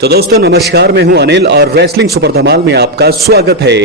तो दोस्तों नमस्कार, मैं हूं अनिल और रेसलिंग सुपर धमाल में आपका स्वागत है।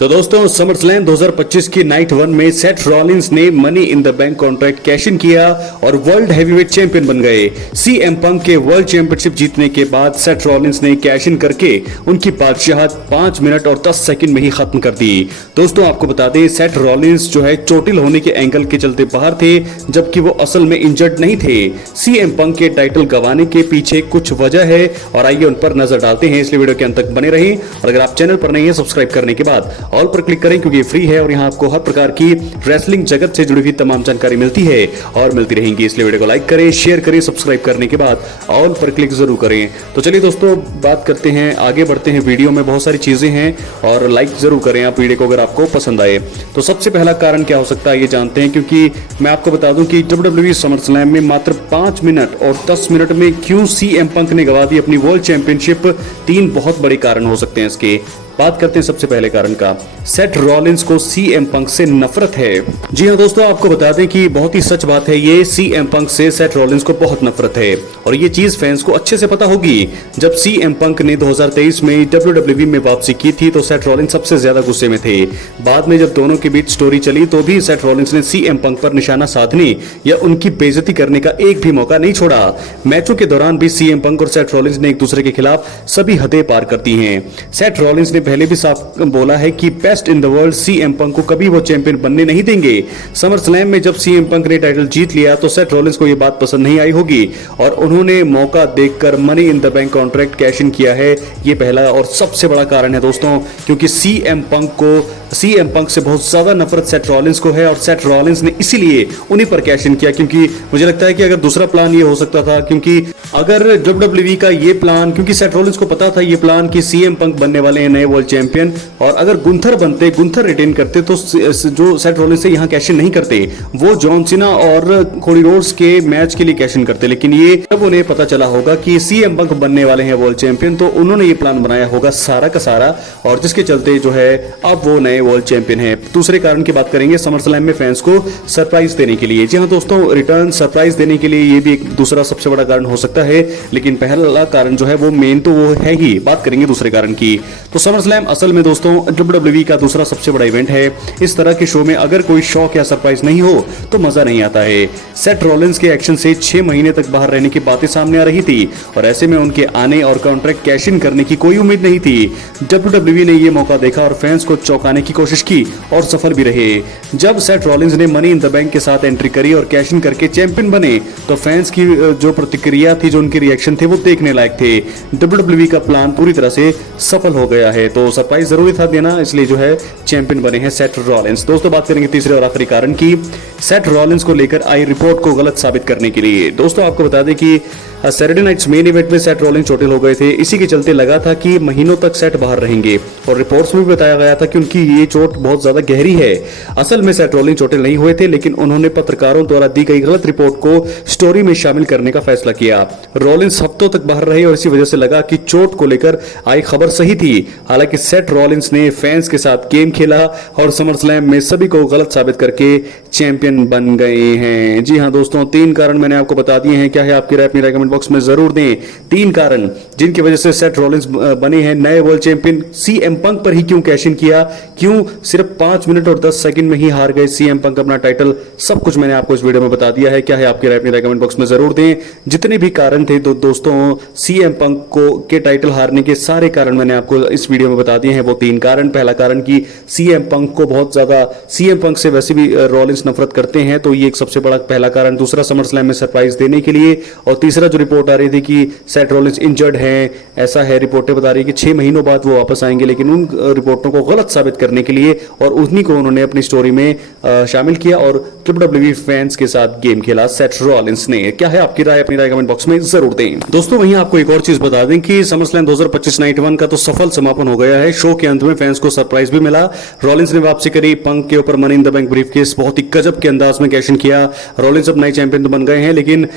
तो दोस्तों समरस्लैम 2025 की नाइट 1 में सेथ रॉलिंस ने money in the bank contract cash in किया और वर्ल्ड हैवीवेट चैंपियन बन गए। सीएम पंक के वर्ल्ड चैंपियनशिप जीतने के बाद सेथ रॉलिंस ने कैश इन करके उनकी बादशाहत 5 मिनट और 10 सेकंड में ही खत्म कर दी। दोस्तों आपको बता दें, सेथ रॉलिंस जो है चोटिल होने के एंगल के चलते बाहर थे, जबकि वो असल में इंजर्ड नहीं थे। सीएम पंक के टाइटल गंवाने के पीछे कुछ वजह है और आइए उन पर नजर डालते हैं, इसलिए वीडियो के अंत तक बने रहें। और अगर आप चैनल पर नहीं है, सब्सक्राइब करने के बाद ऑल पर क्लिक करें, क्योंकि ये फ्री है और यहाँ आपको हर प्रकार की रेसलिंग जगत से जुड़ी हुई तमाम जानकारी मिलती है और मिलती रहेंगी। इसलिए वीडियो को लाइक करें, शेयर करें, सब्सक्राइब करने के बाद ऑल पर क्लिक जरूर करें। तो चलिए दोस्तों बात करते हैं, आगे बढ़ते हैं। वीडियो में बहुत सारी चीजें हैं और लाइक जरूर करें आप वीडियो को अगर आपको पसंद आए। तो सबसे पहला कारण क्या हो सकता है ये जानते हैं, क्योंकि मैं आपको बता दूं कि WWE समरस्लैम में मात्र 5 मिनट और 10 मिनट में क्यों सीएम पंक ने गंवा दी अपनी वर्ल्ड चैंपियनशिप। 3 बहुत बड़े कारण हो सकते हैं इसके। बात करते हैं सबसे पहले कारण का। सेथ रॉलिंस को सीएम पंक से नफरत है। जी हां दोस्तों, आपको बता दें कि बहुत ही सच बात है, ये सीएम पंक से सेथ रॉलिंस को बहुत नफरत है और ये चीज फैंस को अच्छे से पता होगी। जब सीएम पंक ने 2023 में WWE में वापसी की थी तो सेथ रॉलिंस सबसे ज्यादा गुस्से में थे। बाद में जब दोनों के बीच स्टोरी चली तो भी सेथ रॉलिंस ने सीएम पंक पर निशाना साधने या उनकी बेइज्जती करने का एक भी मौका नहीं छोड़ा। मैचों के दौरान भी सीएम पंक और सेथ रॉलिंस ने एक दूसरे के खिलाफ सभी हदें पार कर दी हैं। सेथ रॉलिंस ने पहले भी साफ बोला है कि best in the world CM Punk को कभी वो चैंपियन बनने नहीं देंगे। समरस्लैम में जब सीएम पंक ने टाइटल जीत लिया तो सेथ रॉलिंस को ये बात पसंद नहीं आई होगी और उन्होंने मौका देखकर money in the bank contract cash in किया है। ये पहला और सबसे बड़ा कारण है दोस्तों, क्योंकि सीएम पंक से बहुत ज्यादा नफरत सेथ रॉलिंस को है और सेथ रॉलिंस ने इसीलिए उन्हीं पर कैश इन किया। क्योंकि मुझे लगता है कि अगर दूसरा प्लान ये हो सकता था, क्योंकि अगर WWE का ये प्लान, क्योंकि सेथ रॉलिंस को पता था ये प्लान कि सीएम पंक बनने वाले हैं नए वर्ल्ड चैंपियन, और अगर गुंथर रिटेन करते तो जो सेथ रॉलिंस से यहाँ कैश इन नहीं करते, वो जॉन सीना और कोडी रोड्स के मैच के लिए कैश इन करते। लेकिन ये जब उन्हें पता चला होगा कि सीएम पंक बनने वाले हैं वर्ल्ड चैंपियन, तो उन्होंने ये प्लान बनाया होगा सारा का सारा, और जिसके चलते जो है अब वो नए वर्ल्ड चैंपियन है। दूसरे कारण की बात करेंगे, समरस्लैम में फैंस को सरप्राइज देने के लिए। जी हाँ दोस्तों, रिटर्न सरप्राइज देने के लिए ये भी एक दूसरा सबसे बड़ा कारण हो सकता है। लेकिन पहला कारण जो है वो मेन तो वो है ही। बात करेंगे दूसरे कारण की, तो समरस्लैम असल में दोस्तों WWE का दूसरा सबसे बड़ा इवेंट है। इस तरह के शो में अगर कोई शॉक या सरप्राइज नहीं हो तो मजा नहीं आता है। सेथ रॉलिंस के एक्शन से 6 महीने तक बाहर रहने की बातें सामने आ रही थी और ऐसे में उनके आने और कॉन्ट्रैक्ट कैश इन करने की कोई उम्मीद नहीं थी। WWE ने यह मौका देखा और फैंस को चौंकाने की कोशिश की और सफल भी रहे। जब सेथ रॉलिंस ने मनी इन द बैंक के साथ एंट्री करी और कैश इन करके चैंपियन बने तो फैंस की जो प्रतिक्रिया थी, जो उनके रिएक्शन थे, वो देखने लायक थे। WWE का प्लान पूरी तरह से सफल हो गया है, तो सरप्राइज जरूरी था देना, इसलिए जो है चैंपियन बने हैं सेथ रॉलिंस। दोस्तों बात करेंगे तीसरे और आखिरी कारण की, सेथ रॉलिंस को लेकर आई रिपोर्ट को गलत साबित करने के लिए। दोस्तों आपको बता दें कि सैटरडे नाइट्स मेन इवेंट में सेथ रॉलिंस चोटिल हो गए थे। इसी के चलते लगा था कि महीनों तक सेथ बाहर रहेंगे और रिपोर्ट्स में भी बताया गया था कि उनकी ये चोट बहुत ज्यादा गहरी है। असल में सेथ रॉलिंस चोटिल नहीं हुए थे, लेकिन उन्होंने पत्रकारों द्वारा दी गई गलत रिपोर्ट को स्टोरी में शामिल करने का फैसला किया। रॉलिंस हफ्तों तक बाहर रहे और इसी वजह से लगा कि चोट को लेकर आई खबर सही थी। हालांकि सेथ रॉलिंस ने फैंस के साथ गेम खेला और समरस्लैम में सभी को गलत साबित करके चैंपियन बन गए हैं। जी हाँ दोस्तों, 3 कारण मैंने आपको बता दिए हैं। क्या है आपकी राय, अपनी राय कमेंट बॉक्स में जरूर दें। 3 कारण जिनकी वजह से सेथ रॉलिंस बने हैं नए वर्ल्ड चैंपियन। सीएम पंक पर ही क्यों कैश इन किया, क्यों सिर्फ 5 मिनट और 10 सेकंड में ही हार गए सीएम पंक अपना टाइटल, सब कुछ मैंने आपको इस वीडियो में बता दिया है। क्या है आपकी राय, अपनी राय कमेंट बॉक्स में जरूर दें। जितने भी कारण थे दोस्तों सीएम पंक को के टाइटल हारने के सारे कारण मैंने आपको इस वीडियो में बता दिए हैं। वो 3 कारण, पहला कारण कि सीएम पंक को बहुत ज्यादा, सीएम पंक से वैसे भी रॉलिंस नफरत करते हैं, तो ये एक सबसे बड़ा पहला कारण। दूसरा समरस्लैम में सरप्राइज देने के लिए, और तीसरा जो रिपोर्ट आ रही थी कि सेथ रॉलिंस इंजर्ड हैं, ऐसा है, रिपोर्टें बता रही है कि 6 महीनों बाद वो वापस आएंगे, लेकिन उन रिपोर्टों को गलत साबित करने के लिए और उन्हीं को उन्होंने अपनी स्टोरी में शामिल किया और WWE फैंस के साथ गेम खेला सेथ रॉलिंस ने। क्या है आपकी राय, अपनी राय कमेंट बॉक्स में जरूर दें। दोस्तों वहीं आपको एक और चीज बता दें कि समरस्लैम 2025 नाइट 1 का तो सफल समापन हो गया है। शो के अंत में फैंस को सरप्राइज भी मिला। रॉलिंस ने वापसी करी, पंक के ऊपर money in the bank briefcase बहुत ही गजब के अंदाज में कैश इन किया। रॉलिंस अब नए चैंपियन तो बन गए हैं, लेकिन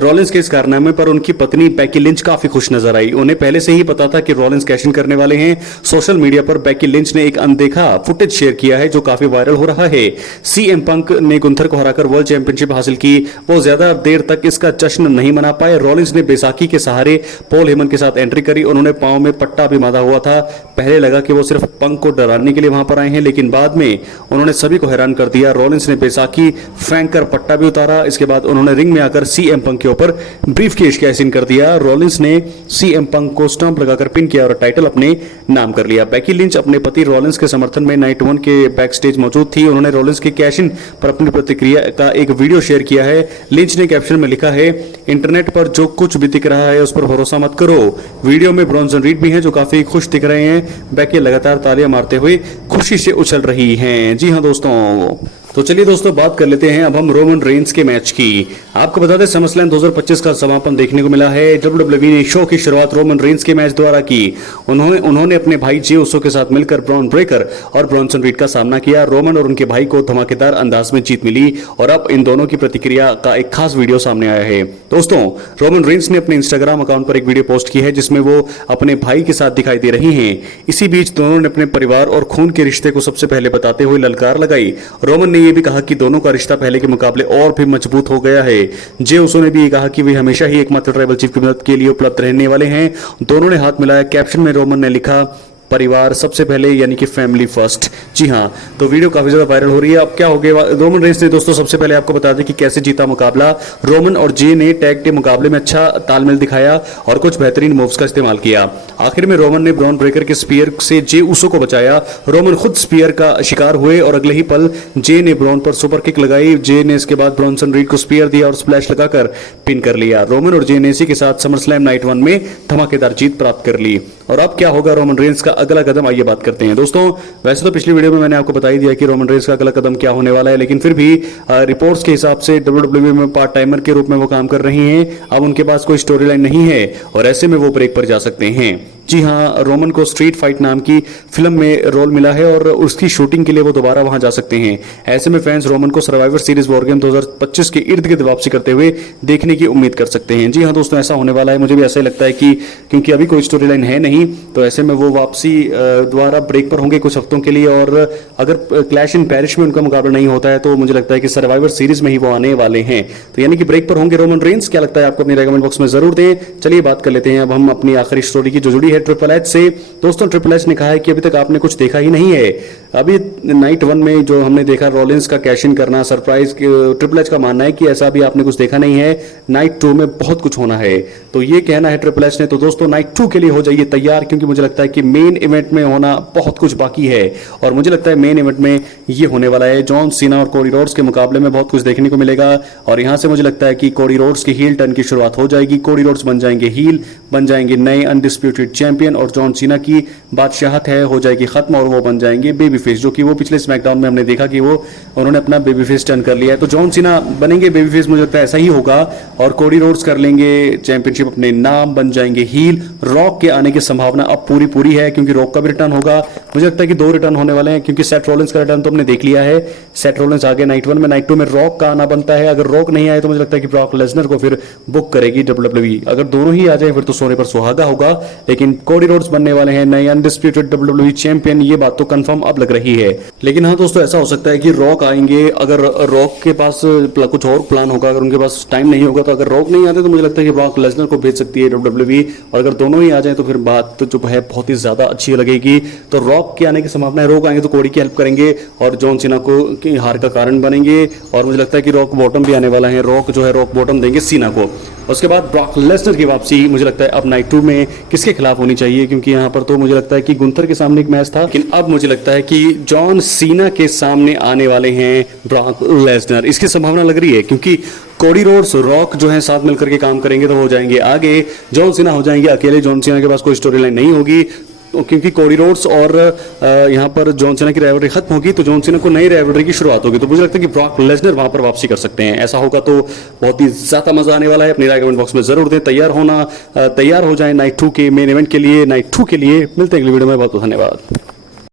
रॉलिंस के इस कारनामे पर उनकी पत्नी बेकी लिंच काफी खुश नजर आई। उन्हें पहले से ही पता था कि रॉलिंस कैश इन करने वाले हैं। सोशल मीडिया पर बेकी लिंच ने एक अनदेखा फुटेज शेयर किया है जो काफी वायरल हो रहा है। सीएम पंक ने गुंथर को हराकर वर्ल्ड चैंपियनशिप हासिल की। वो ज्यादा देर तक इसका जश्न नहीं मना पाए। रॉलिंस ने बैसाखी के सहारे पॉल हेमन के साथ एंट्री करी। उन्होंने पांव में पट्टा भी बांधा हुआ था। पहले लगा कि वो सिर्फ पंक को डराने के लिए वहां पर आए हैं, लेकिन बाद में उन्होंने सभी को हैरान कर दिया। रॉलिंस ने बैसाखी फेंक कर पट्टा भी उतारा। इसके बाद उन्होंने रिंग में आकर सीएम पंक के ऊपर ब्रीफकेस कैश इन कर दिया। रॉलिंस ने सीएम पंक को स्टंप लगाकर पिन किया और टाइटल अपने नाम कर लिया। बेकी लिंच अपने पति रॉलिंस के समर्थन में नाइट 1 के बैक स्टेज मौजूद थी। उन्होंने रॉलिंस के कैश इन पर अपनी प्रतिक्रिया का एक वीडियो शेयर किया है। लिंच ने कैप्शन में लिखा है, इंटरनेट पर जो कुछ भी दिख रहा है उस पर भरोसा मत करो। वीडियो में ब्रॉन्सन रीड भी हैं जो काफी खुश दिख रहे हैं। बेकी लगातार तालियां मारते हुए खुशी से उछल रही हैं। जी हां दोस्तों, तो चलिए दोस्तों बात कर लेते हैं अब हम रोमन रेंस के मैच की। आपको बता दें समरस्लैम 2025 का समापन देखने को मिला है। WWE ने शो की शुरुआत रोमन रेंस के मैच द्वारा की। उन्होंने अपने भाई जे उसो के साथ मिलकर ब्रॉन ब्रेकर और ब्रॉन्सन रीड का सामना किया। रोमन और उनके भाई को धमाकेदार अंदाज में जीत मिली और अब इन दोनों की प्रतिक्रिया का एक खास वीडियो सामने आया है। दोस्तों, रोमन रेंस ने अपने इंस्टाग्राम अकाउंट पर एक वीडियो पोस्ट की है जिसमें वो अपने भाई के साथ दिखाई दे रही हैं। इसी बीच दोनों ने अपने परिवार और खून के रिश्ते को सबसे पहले बताते हुए ललकार लगाई। रोमन ने यह भी कहा कि दोनों का रिश्ता पहले के मुकाबले और भी मजबूत हो गया है। जे उसो ने भी ये कहा कि वे हमेशा ही एकमात्र ट्राइबल चीफ की मदद के लिए उपलब्ध रहने वाले हैं। दोनों ने हाथ मिलाया। कैप्शन में रोमन ने लिखा, परिवार सबसे पहले यानी कि फैमिली फर्स्ट। जी हां, तो वीडियो काफी ज्यादा वायरल हो रही है। अब क्या हो गया, रोमन रेंस ने दोस्तों सबसे पहले आपको बता दें कि कैसे जीता मुकाबला। रोमन और जे ने टैग टीम मुकाबले में अच्छा तालमेल दिखाया और कुछ बेहतरीन मूव्स का इस्तेमाल किया। आखिर में रोमन ने ब्रॉन ब्रेकर के स्पीयर से जे उसो को बचाया। रोमन खुद स्पीयर का शिकार हुए और अगले ही पल जे ने ब्रॉन पर सुपर किक लगाई। जे ने इसके बाद ब्रॉन्सन रीड को स्पीयर दिया और स्प्लैश लगाकर पिन कर लिया। रोमन और जे ने इसी के साथ समरस्लैम नाइट 1 में धमाकेदार जीत प्राप्त कर ली। और अब क्या होगा रोमन रेंस का अगला कदम, आइए बात करते हैं। दोस्तों, वैसे तो पिछली वीडियो में मैंने आपको बता ही दिया कि रोमन रेंस का अगला कदम क्या होने वाला है, लेकिन फिर भी रिपोर्ट्स के हिसाब से WWE में पार्ट टाइमर के रूप में वो काम कर रही हैं। अब उनके पास कोई स्टोरी लाइन नहीं है और ऐसे में वो ब्रेक पर जा सकते हैं। जी हां, रोमन को स्ट्रीट फाइट नाम की फिल्म में रोल मिला है और उसकी शूटिंग के लिए वो दोबारा वहां जा सकते हैं। ऐसे में फैंस रोमन को सर्वाइवर सीरीज वॉर गेम 2025 के इर्द गिर्द वापसी करते हुए देखने की उम्मीद कर सकते हैं। जी हां दोस्तों, ऐसा होने वाला है। मुझे भी ऐसा ही लगता है कि क्योंकि अभी कोई स्टोरी लाइन है नहीं, तो ऐसे में वो वापसी द्वारा ब्रेक पर होंगे कुछ हफ्तों के लिए। और अगर क्लैश इन पेरिस में उनका मुकाबला नहीं होता है तो मुझे लगता है कि सर्वाइवर सीरीज में ही वो आने वाले हैं। तो यानी कि ब्रेक पर होंगे रोमन रेंस। क्या लगता है आपको, अपनी राय कमेंट बॉक्स में जरूर दें। चलिए बात कर लेते हैं अब हम अपनी आखिरी स्टोरी की जो जुड़ी है ट्रिपल एच से। दोस्तों, ट्रिपल एच ने कहा है कि अभी तक आपने कुछ देखा ही नहीं है। अभी नाइट 1 में जो हमने देखा रॉलिंस का कैश इन करना सरप्राइज, ट्रिपल एच का मानना है कि ऐसा अभी आपने कुछ देखा नहीं है। नाइट 2 में बहुत कुछ होना है, तो ये कहना है ट्रिपल एच ने। तो दोस्तों, नाइट 2 के लिए हो जाइए तैयार, क्योंकि मुझे लगता है कि मेन इवेंट में होना बहुत कुछ बाकी है। और मुझे लगता है मेन इवेंट में ये होने वाला है, जॉन सीना और कोडी रोड्स के मुकाबले में बहुत कुछ देखने को मिलेगा। और यहां से मुझे लगता है कि कोडी रोड्स की हील टर्न की शुरुआत हो जाएगी। कोडी रोड्स बन जाएंगे हील, बन जाएंगे नए अनडिस्प्यूटेड चैंपियन और जॉन सीना की बादशाहत है हो जाएगी खत्म और वो बन जाएंगे बेबी फेस, जो कि वो पिछले स्मैकडाउन में हमने देखा कि वो उन्होंने अपना बेबी फेस टर्न कर लिया है। तो जॉन सीना बनेंगे बेबी फेस, मुझे लगता है ऐसा ही होगा। और कोडी रोड्स कर लेंगे चैंपियनशिप अपने नाम, बन जाएंगे हील। रॉक के आने की संभावना अब पूरी है, क्योंकि रॉक का भी रिटर्न होगा। मुझे लगता है कि 2 रिटर्न होने वाले हैं, क्योंकि सेथ रॉलिंस का रिटर्न तो हमने देख लिया है। सेथ रॉलिंस आ गए नाइट 1 में, नाइट 2 में रॉक का आना बनता है। अगर रॉक नहीं आए तो मुझे लगता है कि ब्रॉक लेसनर को फिर बुक करेगी WWE। अगर दोनों ही आ जाए फिर तो सोने पर सुहागा होगा। लेकिन कोडी रोड्स बनने वाले हैं नए अनडिस्प्यूटेड WWE चैंपियन, ये बात तो कंफर्म अब लग रही है। लेकिन हाँ दोस्तों, ऐसा हो सकता है कि रॉक आएंगे। अगर रॉक के पास कुछ और प्लान होगा, अगर उनके पास टाइम नहीं होगा, तो अगर रॉक नहीं आते तो मुझे लगता है कि ब्रॉक लेसनर को भेज सकती है WWE। और अगर दोनों ही आ जाए तो फिर बात तो जो है बहुत ही ज्यादा अच्छी लगेगी। तो रॉक के आने की संभावना है। रॉक आएंगे तो कोडी की हेल्प करेंगे और जॉन सीना को की हार का कारण बनेंगे। और मुझे लगता है कि रॉक बॉटम भी आने वाला है। रॉक जो है रॉक बॉटम देंगे सीना को। उसके बाद ब्रॉक लेसनर की वापसी मुझे लगता है अब नाइट 2 में किसके खिलाफ होनी चाहिए, क्योंकि यहाँ पर तो मुझे लगता है कि गुंथर के सामने एक मैच था, लेकिन अब मुझे लगता है कि जॉन सीना के सामने आने वाले हैं ब्रॉक लेसनर। इसकी संभावना लग रही है, क्योंकि कोडी रोड्स रॉक जो है साथ मिलकर के काम करेंगे तो हो जाएंगे आगे। जॉन सीना हो जाएंगे अकेले। जॉन सीना के पास कोई स्टोरी लाइन नहीं होगी, क्योंकि कोडी रोड्स और यहाँ पर जॉन सीना की राइवलरी खत्म होगी, तो जॉन सीना को नई राइवलरी की शुरुआत होगी। तो मुझे लगता है कि ब्रॉक लेसनर वहां पर वापसी कर सकते हैं। ऐसा होगा तो बहुत ही ज्यादा मजा आने वाला है। अपनी राय कमेंट बॉक्स में जरूर दें। तैयार हो जाए नाइट 2 के मेन इवेंट के लिए। नाइट 2 के लिए मिलते हैं अगली वीडियो में। बहुत बहुत धन्यवाद।